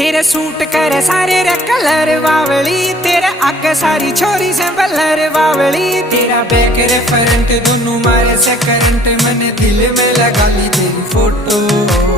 तेरे सूट करे सारे रे कलर बावली, तेरे आगे सारी छोरी से बलर बावली। तेरा बैक रे फ्रंट दोनों मारे से करंट, मैंने दिल में लगा ली तेरी फोटो।